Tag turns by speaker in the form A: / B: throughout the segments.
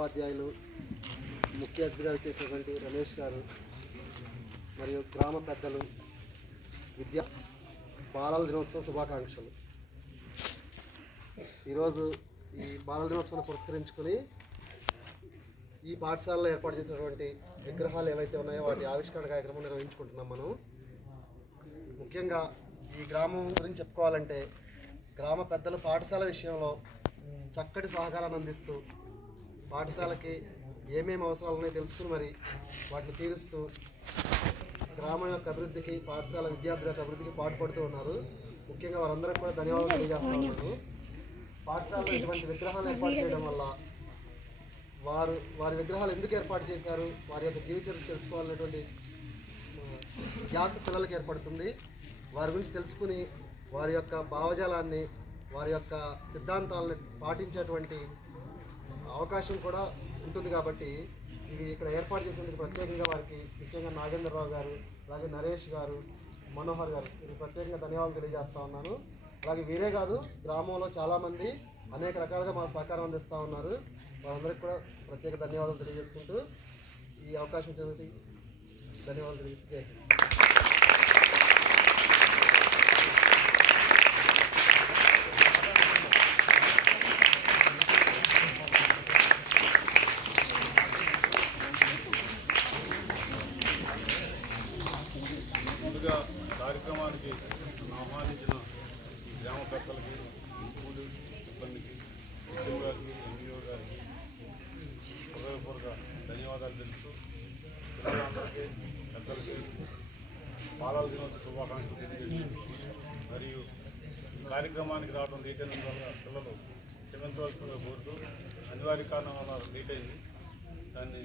A: ఉపాధ్యాయులు ముఖ్య అతిథిగా చేసినటువంటి రమేష్ గారు మరియు గ్రామ పెద్దలు విద్యా బాలల దినోత్సవం శుభాకాంక్షలు. ఈరోజు ఈ బాలల దినోత్సవాన్ని పురస్కరించుకొని ఈ పాఠశాలలో ఏర్పాటు చేసినటువంటి విగ్రహాలు ఏవైతే ఉన్నాయో వాటి ఆవిష్కరణ కార్యక్రమం నిర్వహించుకుంటున్నాం మనం. ముఖ్యంగా ఈ గ్రామం గురించి చెప్పుకోవాలంటే గ్రామ పెద్దలు పాఠశాల విషయంలో చక్కటి సహకారాన్ని అందిస్తూ పాఠశాలకి ఏమేమి అవసరాలు ఉన్నాయో తెలుసుకుని మరి వాటిని తీరుస్తూ గ్రామం యొక్క అభివృద్ధికి పాఠశాల విద్యార్థుల యొక్క అభివృద్ధికి పాటుపడుతూ ఉన్నారు. ముఖ్యంగా వారందరికీ కూడా ధన్యవాదాలు తెలియజేస్తా ఉన్నాను. పాఠశాలలో ఇటువంటి విగ్రహాలు ఏర్పాటు చేయడం వల్ల వారు వారి విగ్రహాలు ఎందుకు ఏర్పాటు చేశారు వారి యొక్క జీవిత తెలుసుకోవాలనేటువంటి ధ్యాస పిల్లలకి ఏర్పడుతుంది. వారి గురించి తెలుసుకుని వారి యొక్క భావజాలాన్ని వారి యొక్క సిద్ధాంతాలను పాటించేటువంటి అవకాశం కూడా ఉంటుంది కాబట్టి ఇవి ఇక్కడ ఏర్పాటు చేసేందుకు ప్రత్యేకంగా వారికి ముఖ్యంగా నాగేంద్రరావు గారు అలాగే నరేష్ గారు మనోహర్ గారు ఇది ప్రత్యేకంగా ధన్యవాదాలు తెలియజేస్తా ఉన్నాను. అలాగే వీరే కాదు గ్రామంలో చాలామంది అనేక రకాలుగా మా సహకారం అందిస్తూ ఉన్నారు. వారందరికీ కూడా ప్రత్యేక ధన్యవాదాలు తెలియజేసుకుంటూ ఈ అవకాశం ఇచ్చినందుకు ధన్యవాదాలు తెలియజేస్తూ
B: ఈ గ్రామ సిబ్బందికి ఎస్ఎం గారికి ఎంఈఓ గారికి హృదయపూర్వక ధన్యవాదాలు తెలుస్తూ పిల్లలందరికీ పెద్దలకి బాలల దినోత్సవ శుభాకాంక్షలు మరియు కార్యక్రమానికి రావడం లేట్ అయిన వల్ల పిల్లలు క్షమించవలసిందిగా కోరుతూ అనివార్య కారణం వల్ల లేట్ అయింది. దాన్ని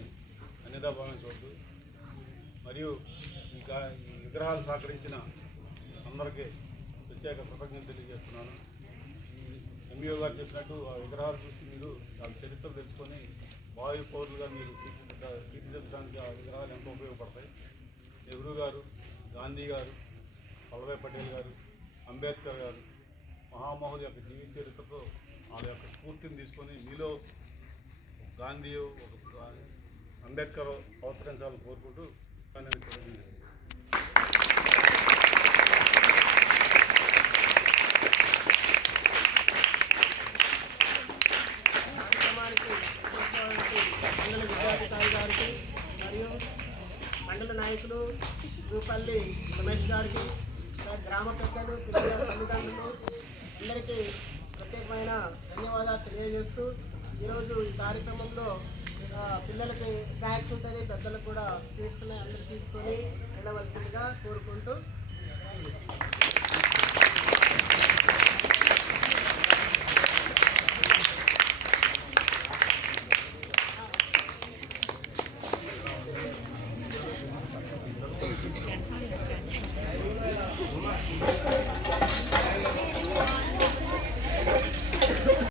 B: అన్నిదా భావించవద్దు మరియు ఇంకా ఈ విగ్రహాలు సహకరించిన అందరికీ ప్రత్యేక కృతజ్ఞత తెలియజేస్తున్నాను. ఎంబీఓ గారు చెప్పినట్టు ఆ విగ్రహాలు చూసి మీరు దాని చరిత్ర తెలుసుకొని వాయు పౌరులుగా మీరు తీర్చిదిద్ద తీర్చిదిద్దడానికి ఆ విగ్రహాలు ఎంతో ఉపయోగపడతాయి. నెహ్రూ గారు గాంధీ గారు వల్లభాయ్ పటేల్ గారు అంబేద్కర్ గారు మహామహుల యొక్క జీవిత చరిత్రతో వాళ్ళ యొక్క స్ఫూర్తిని తీసుకొని మీలో గాంధీ ఒక అంబేద్కర్ అవతరించాలని కోరుకుంటూ కానీ
C: కార్యక్రమానికి వచ్చినటువంటి మండల విద్యాధికారి గారికి మరియు మండల నాయకులు రూపల్లి రమేష్ గారికి గ్రామ పెద్దలు పిల్లల తల్లిదండ్రులు అందరికీ ప్రత్యేకమైన ధన్యవాదాలు తెలియజేస్తూ ఈరోజు ఈ కార్యక్రమంలో పిల్లలకి స్నాక్స్ ఉంటుంది పెద్దలకు కూడా స్వీట్స్ ఉన్నాయి అందరూ తీసుకొని వెళ్ళవలసిందిగా కోరుకుంటూ
B: うまい。